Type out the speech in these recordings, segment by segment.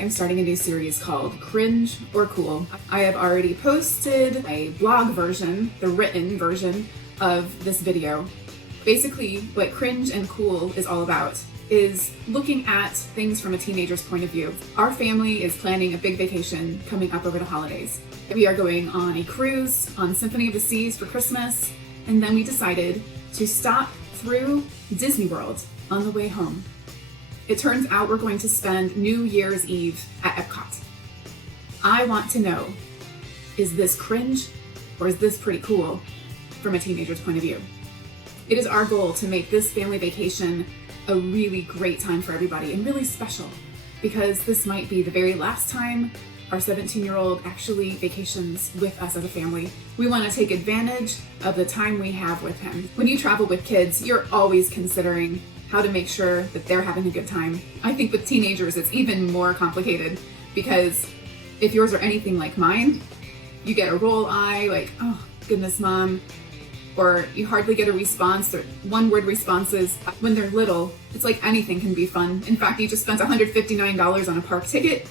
am starting a new series called Cringe or Cool. I have already posted a blog version, the written version of this video. Basically, what Cringe and Cool is all about is looking at things from a teenager's point of view. Our family is planning a big vacation coming up over the holidays. We are going on a cruise on Symphony of the Seas for Christmas, and then we decided to stop through Disney World on the way home. It turns out we're going to spend New Year's Eve at Epcot. I want to know, is this cringe or is this pretty cool from a teenager's point of view? It is our goal to make this family vacation a really great time for everybody and really special, because this might be the very last time our 17-year-old actually vacations with us as a family. We want to take advantage of the time we have with him. When you travel with kids, you're always considering how to make sure that they're having a good time. I think with teenagers, it's even more complicated, because if yours are anything like mine, you get a roll eye, like, oh goodness, mom, or you hardly get a response, or one-word responses. When they're little, it's like anything can be fun. In fact, you just spent $159 on a park ticket,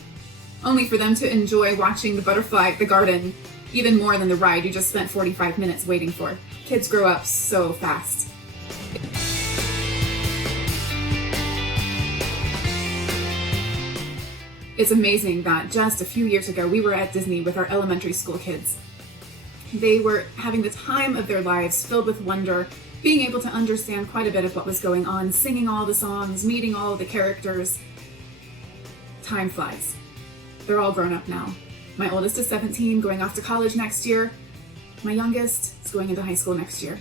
only for them to enjoy watching the butterfly at the garden even more than the ride you just spent 45 minutes waiting for. Kids grow up so fast. It's amazing that just a few years ago, we were at Disney with our elementary school kids. They were having the time of their lives, filled with wonder, being able to understand quite a bit of what was going on, singing all the songs, meeting all of the characters. Time flies. They're all grown up now. My oldest is 17, going off to college next year. My youngest is going into high school next year.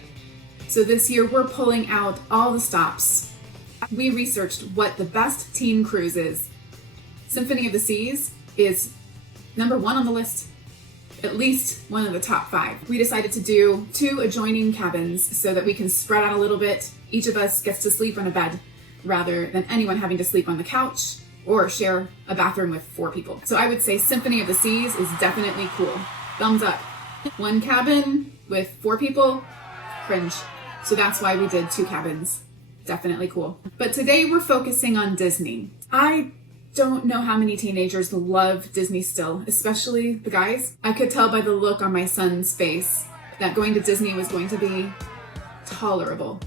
So this year, we're pulling out all the stops. We researched what the best teen cruise is. Symphony of the Seas is number 1 on the list, at least one of the top 5. We decided to do 2 adjoining cabins so that we can spread out a little bit. Each of us gets to sleep on a bed rather than anyone having to sleep on the couch or share a bathroom with 4 people. So I would say Symphony of the Seas is definitely cool. Thumbs up. 1 cabin with 4 people, cringe. So that's why we did 2 cabins. Definitely cool. But today we're focusing on Disney. I don't know how many teenagers love Disney still, especially the guys. I could tell by the look on my son's face that going to Disney was going to be tolerable.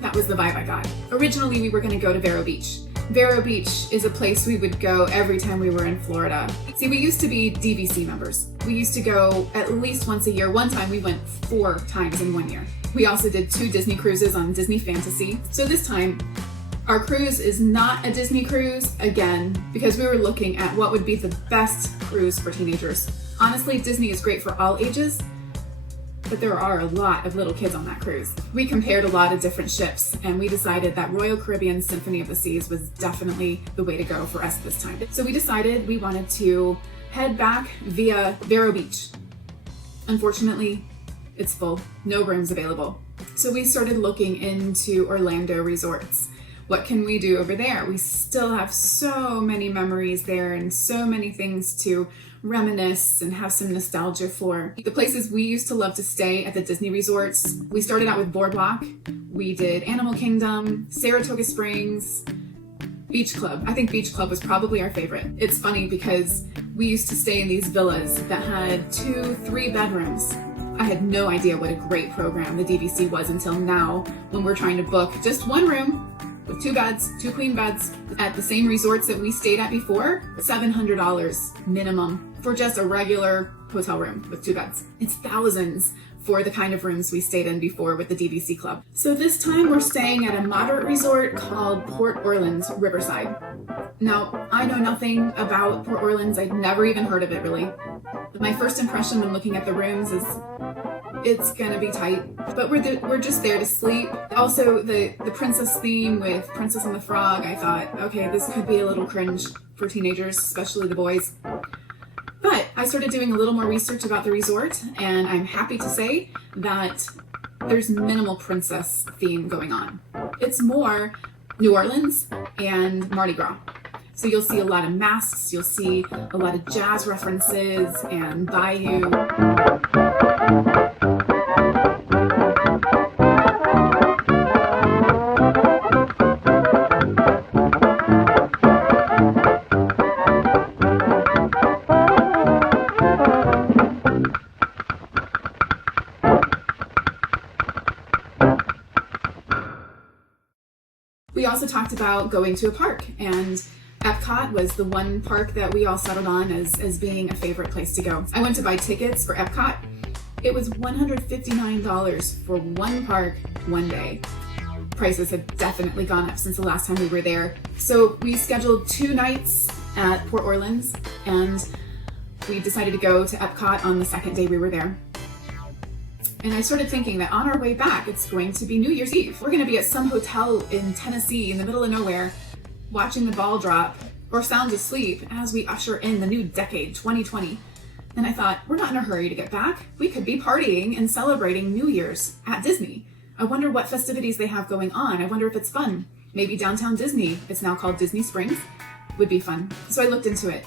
That was the vibe I got. Originally, we were going to go to Vero Beach. Vero Beach is a place we would go every time we were in Florida. See, we used to be DVC members. We used to go at least once a year. One time we went 4 times in 1 year. We also did 2 Disney cruises on Disney Fantasy. So this time, our cruise is not a Disney cruise, again, because we were looking at what would be the best cruise for teenagers. Honestly, Disney is great for all ages, but there are a lot of little kids on that cruise. We compared a lot of different ships, and we decided that Royal Caribbean Symphony of the Seas was definitely the way to go for us this time. So we decided we wanted to head back via Vero Beach. Unfortunately, it's full, no rooms available. So we started looking into Orlando resorts. What can we do over there? We still have so many memories there and so many things to reminisce and have some nostalgia for. The places we used to love to stay at the Disney resorts, we started out with Boardwalk. We did Animal Kingdom, Saratoga Springs, Beach Club. I think Beach Club was probably our favorite. It's funny because we used to stay in these villas that had 2-3 bedrooms. I had no idea what a great program the DVC was until now, when we're trying to book just 1 room with 2 beds, 2 queen beds at the same resorts that we stayed at before. $700 minimum for just a regular hotel room with 2 beds. It's thousands for the kind of rooms we stayed in before with the DVC club. So this time we're staying at a moderate resort called Port Orleans Riverside. Now, I know nothing about Port Orleans. I'd never even heard of it, really. My first impression when looking at the rooms is it's gonna be tight, but we're just there to sleep. Also, the princess theme with Princess and the Frog, I thought, okay, this could be a little cringe for teenagers, especially the boys. But I started doing a little more research about the resort, and I'm happy to say that there's minimal princess theme going on. It's more New Orleans and Mardi Gras. So you'll see a lot of masks, you'll see a lot of jazz references and bayou. also talked about going to a park, and Epcot was the one park that we all settled on as being a favorite place to go. I went to buy tickets for Epcot. It was $159 for one park, one day. Prices have definitely gone up since the last time we were there. So we scheduled 2 nights at Port Orleans, and we decided to go to Epcot on the second day we were there. And I started thinking that on our way back, it's going to be New Year's Eve. We're gonna be at some hotel in Tennessee in the middle of nowhere, watching the ball drop or sound asleep as we usher in the new decade, 2020. And I thought, we're not in a hurry to get back. We could be partying and celebrating New Year's at Disney. I wonder what festivities they have going on. I wonder if it's fun. Maybe downtown Disney, it's now called Disney Springs, would be fun. So I looked into it,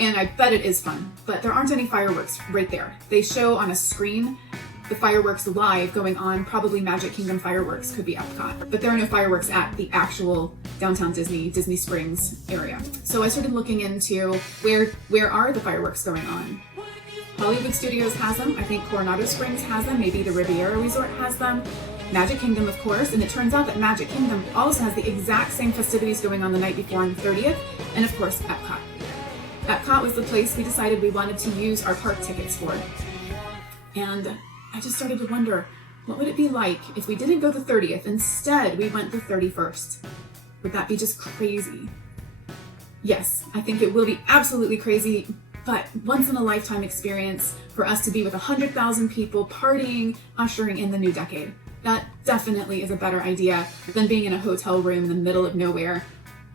and I bet it is fun, but there aren't any fireworks right there. They show on a screen the fireworks live going on. Probably Magic Kingdom fireworks could be Epcot, but there are no fireworks at the actual downtown Disney Springs area. So I started looking into where are the fireworks going on. Hollywood Studios has them. I think Coronado Springs has them. Maybe the Riviera Resort has them. Magic Kingdom, of course, and it turns out that Magic Kingdom also has the exact same festivities going on the night before on the 30th, and of course, Epcot. Epcot was the place we decided we wanted to use our park tickets for. And I just started to wonder, what would it be like if we didn't go the 30th, instead we went the 31st? Would that be just crazy? Yes, I think it will be absolutely crazy, but once in a lifetime experience for us to be with 100,000 people partying, ushering in the new decade. That definitely is a better idea than being in a hotel room in the middle of nowhere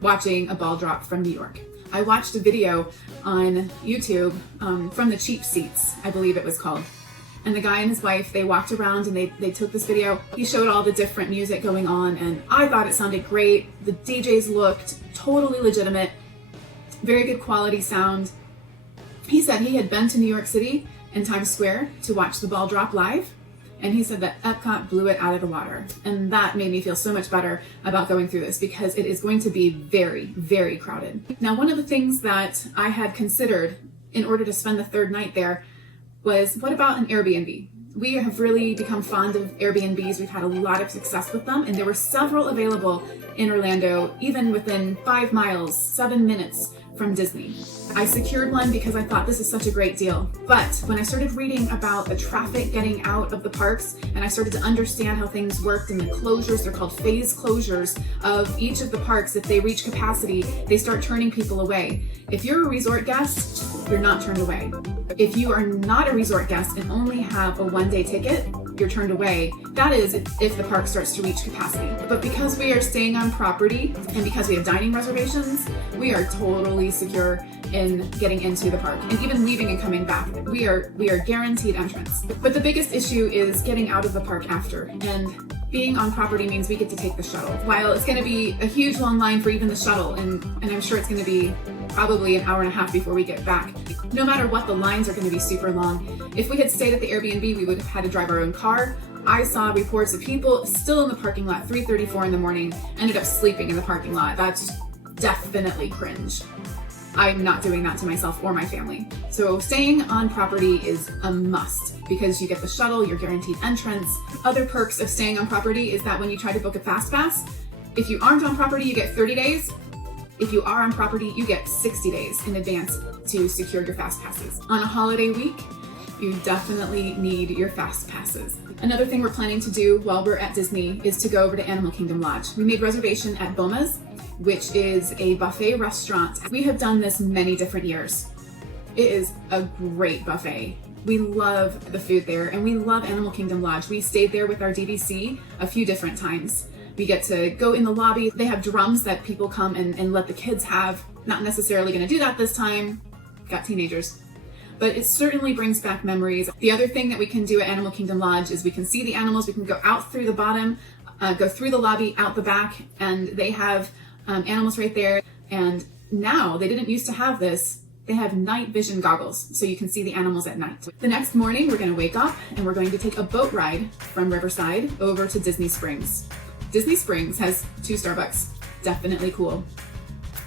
watching a ball drop from New York. I watched a video on YouTube from the Cheap Seats, I believe it was called. And the guy and his wife, they walked around and they took this video. He showed all the different music going on, and I thought it sounded great. The DJs looked totally legitimate, very good quality sound. He said he had been to New York City and Times Square to watch the ball drop live, and he said that Epcot blew it out of the water. And that made me feel so much better about going through this, because it is going to be very, very crowded. Now, one of the things that I had considered in order to spend the third night there was, what about an Airbnb? We have really become fond of Airbnbs. We've had a lot of success with them, and there were several available in Orlando, even within 5 miles, 7 minutes from Disney. I secured one because I thought this is such a great deal. But when I started reading about the traffic getting out of the parks, and I started to understand how things worked and the closures, they're called phase closures of each of the parks. If they reach capacity, they start turning people away. If you're a resort guest, you're not turned away. If you are not a resort guest and only have a one-day ticket, you're turned away. That is if the park starts to reach capacity. But because we are staying on property and because we have dining reservations, we are totally secure in getting into the park and even leaving and coming back. We are guaranteed entrance. But the biggest issue is getting out of the park after. And being on property means we get to take the shuttle. While it's going to be a huge long line for even the shuttle, and I'm sure it's going to be probably an hour and a half before we get back. No matter what, the lines are going to be super long. If we had stayed at the Airbnb, we would have had to drive our own car. I saw reports of people still in the parking lot, 3:34 in the morning, ended up sleeping in the parking lot. That's definitely cringe. I'm not doing that to myself or my family. So staying on property is a must, because you get the shuttle, you're guaranteed entrance. Other perks of staying on property is that when you try to book a fast pass, if you aren't on property, you get 30 days. If you are on property, you get 60 days in advance to secure your fast passes. On a holiday week, you definitely need your fast passes. Another thing we're planning to do while we're at Disney is to go over to Animal Kingdom Lodge. We made reservation at Boma's, which is a buffet restaurant. We have done this many different years. It is a great buffet. We love the food there, and we love Animal Kingdom Lodge. We stayed there with our DVC a few different times. We get to go in the lobby. They have drums that people come and let the kids have. Not necessarily going to do that this time. Got teenagers. But it certainly brings back memories. The other thing that we can do at Animal Kingdom Lodge is we can see the animals. We can go out through the bottom, go through the lobby, out the back, and they have animals right there. And now, they didn't used to have this, they have night vision goggles, so you can see the animals at night. The next morning, we're going to wake up and we're going to take a boat ride from Riverside over to Disney Springs. Disney Springs has 2 Starbucks. Definitely cool.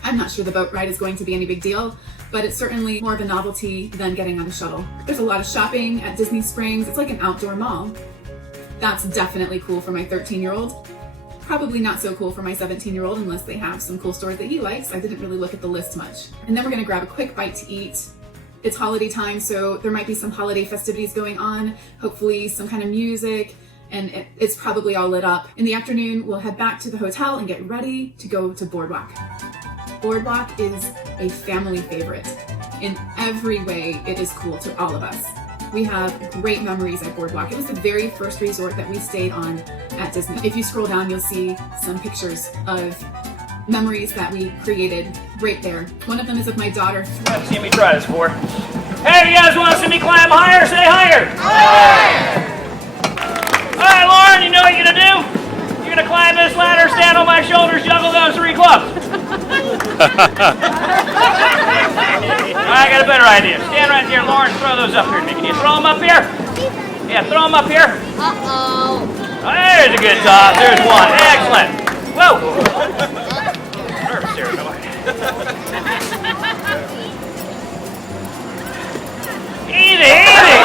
I'm not sure the boat ride is going to be any big deal, but it's certainly more of a novelty than getting on a shuttle. There's a lot of shopping at Disney Springs. It's like an outdoor mall. That's definitely cool for my 13-year-old. probably not so cool for my 17-year-old unless they have some cool stores that he likes. I didn't really look at the list much. And then we're gonna grab a quick bite to eat. It's holiday time, so there might be some holiday festivities going on, hopefully some kind of music, and it's probably all lit up. In the afternoon, we'll head back to the hotel and get ready to go to Boardwalk. Boardwalk is a family favorite. In every way, it is cool to all of us. We have great memories at Boardwalk. It was the very first resort that we stayed on at Disney. If you scroll down, you'll see some pictures of memories that we created right there. One of them is of my daughter. Let's see me try this before. Hey, you guys want to see me climb higher? Say higher. Higher! All right, Lauren, you know what you're going to do? You're going to climb this ladder, stand on my shoulders, juggle those 3 clubs. I got a better idea. Stand right here, Lauren, throw those up here to me. Can you throw them up here? Yeah, throw them up here. Uh-oh. There's a good toss. There's one. Excellent. Whoa. Nervous here, no. Easy, easy.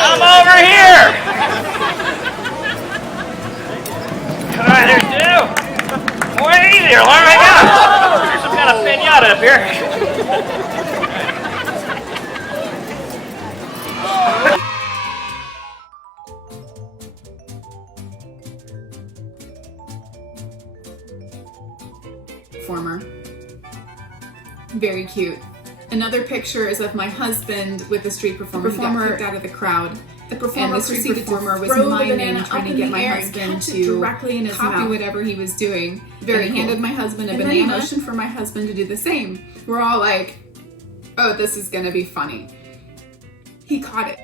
I'm over here. All right, there's 2. More easier, Lauren. Right now. There's some kind of pinata up here. Performer. Very cute. Another picture is of my husband with the street performer. He got kicked out of the crowd. The performer, and the street performer was miming, trying to get my husband to directly in his copy whatever he was doing. Very cool. Handed my husband a banana. Then he motioned for my husband to do the same. We're all like, oh, this is gonna be funny. He caught it.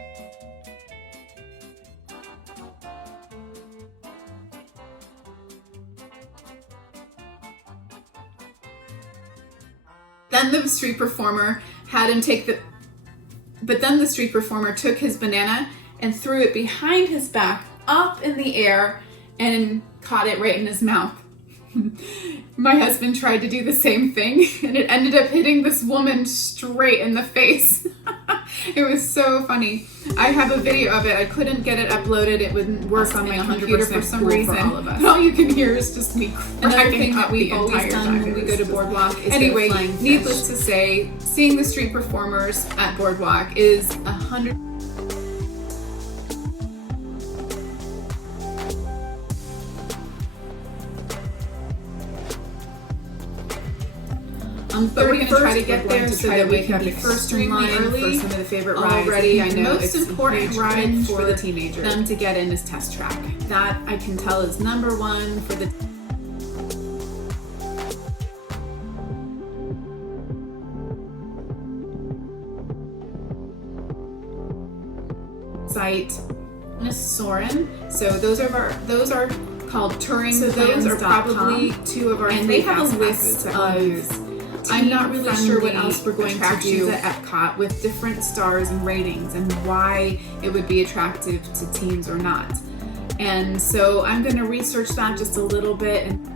Then the street performer had him take the... But then the street performer took his banana and threw it behind his back, up in the air, and caught it right in his mouth. My husband tried to do the same thing, and it ended up hitting this woman straight in the face. It was so funny. I have a video of it. I couldn't get it uploaded. It wouldn't work on my computer for some reason. All of us. All you can hear is just me cracking. Another thing that we've always done when we go to Boardwalk is anyway, needless to say, seeing the street performers at Boardwalk is 100. But we're going to try to get there so that we can be first in line for some of the favorite rides. Already, I know it's the most important ride for the teenagers. Them to get in is Test Track. That I can tell is #1 for the site. And a Soarin'. So those are called touring. So those are probably 2 of our. And they have a list of. I'm not really sure what else we're going to do at Epcot with different stars and ratings and why it would be attractive to teens or not. And so I'm going to research that just a little bit. And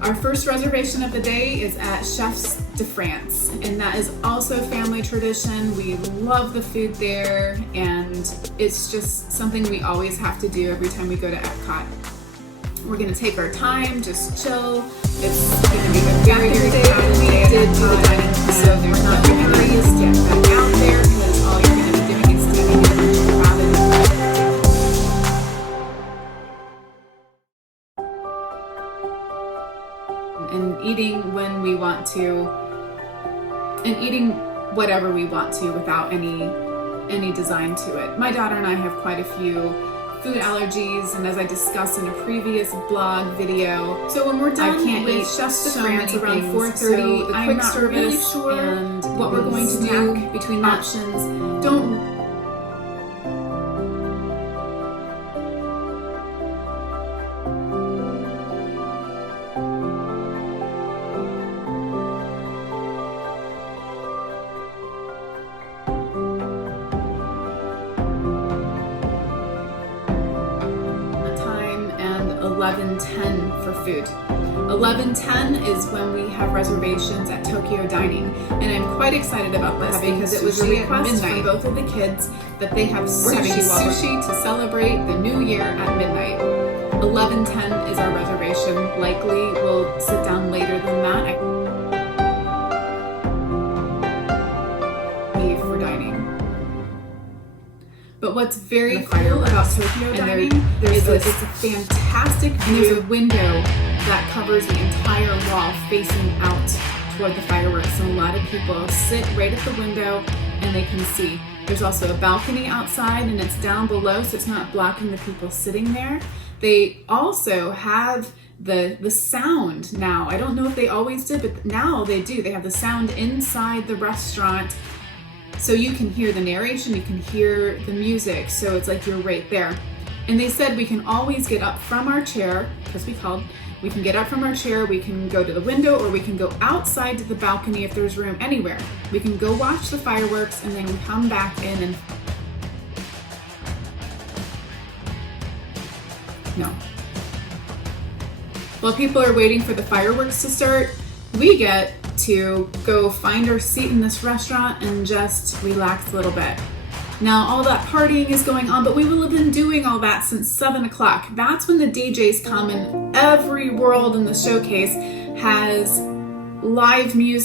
our first reservation of the day is at Chefs de France, and that is also family tradition. We love the food there, and it's just something we always have to do every time we go to Epcot. We're gonna take our time, just chill. It's gonna be a very, very crowded day. We did do the dining, so there's not no hurries to get back out there because all you're gonna be doing is standing in a crowded. And eating when we want to, and eating whatever we want to without any design to it. My daughter and I have quite a few food allergies, and as I discussed in a previous blog video, so when we're done, I can't eat Chefs de France around 4:30. So the quick service really sure and what we're going to do between options. Don't. 11:10 for food. 11:10 is when we have reservations at Tokyo Dining, and I'm quite excited about this because it was a request from both of the kids that they have sushi to celebrate the new year at midnight. 11:10 is our reservation. Likely we'll sit down later than that for dining. But what's very cool about Tokyo Dining is that it's a fantastic view. There's a window that covers the entire wall facing out toward the fireworks. So a lot of people sit right at the window and they can see. There's also a balcony outside and it's down below, so it's not blocking the people sitting there. They also have the sound now. I don't know if they always did, but now they do. They have the sound inside the restaurant. So you can hear the narration, you can hear the music, so it's like you're right there. And they said we can always get up from our chair, because we can get up from our chair, we can go to the window, or we can go outside to the balcony if there's room anywhere. We can go watch the fireworks and then come back in and... No. While people are waiting for the fireworks to start, we get to go find our seat in this restaurant and just relax a little bit. Now, all that partying is going on, but we will have been doing all that since 7 o'clock. That's when the DJs come, and every world in the showcase has live music.